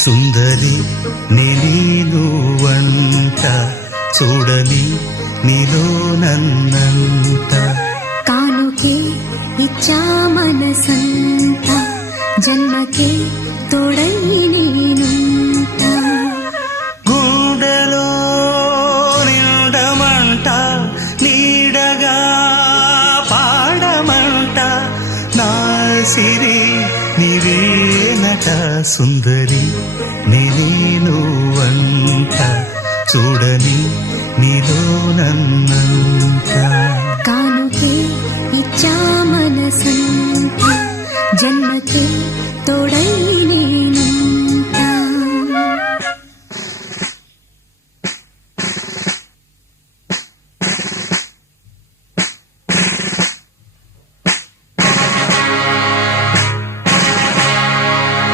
సుందరి నీనువంట చూడని నీలో నన్నంత కానుకే ఇచ్చా మనసంత జన్మకే తోడై నేనుంట గుండెలో నిండమంట నీడగా పాడమంట నా సిరి నీవేనట సుందరి నేనువంట చూడని నీలో నన్నంత కానుకే ఇచ్చా మనసంత జన్మకే తోడై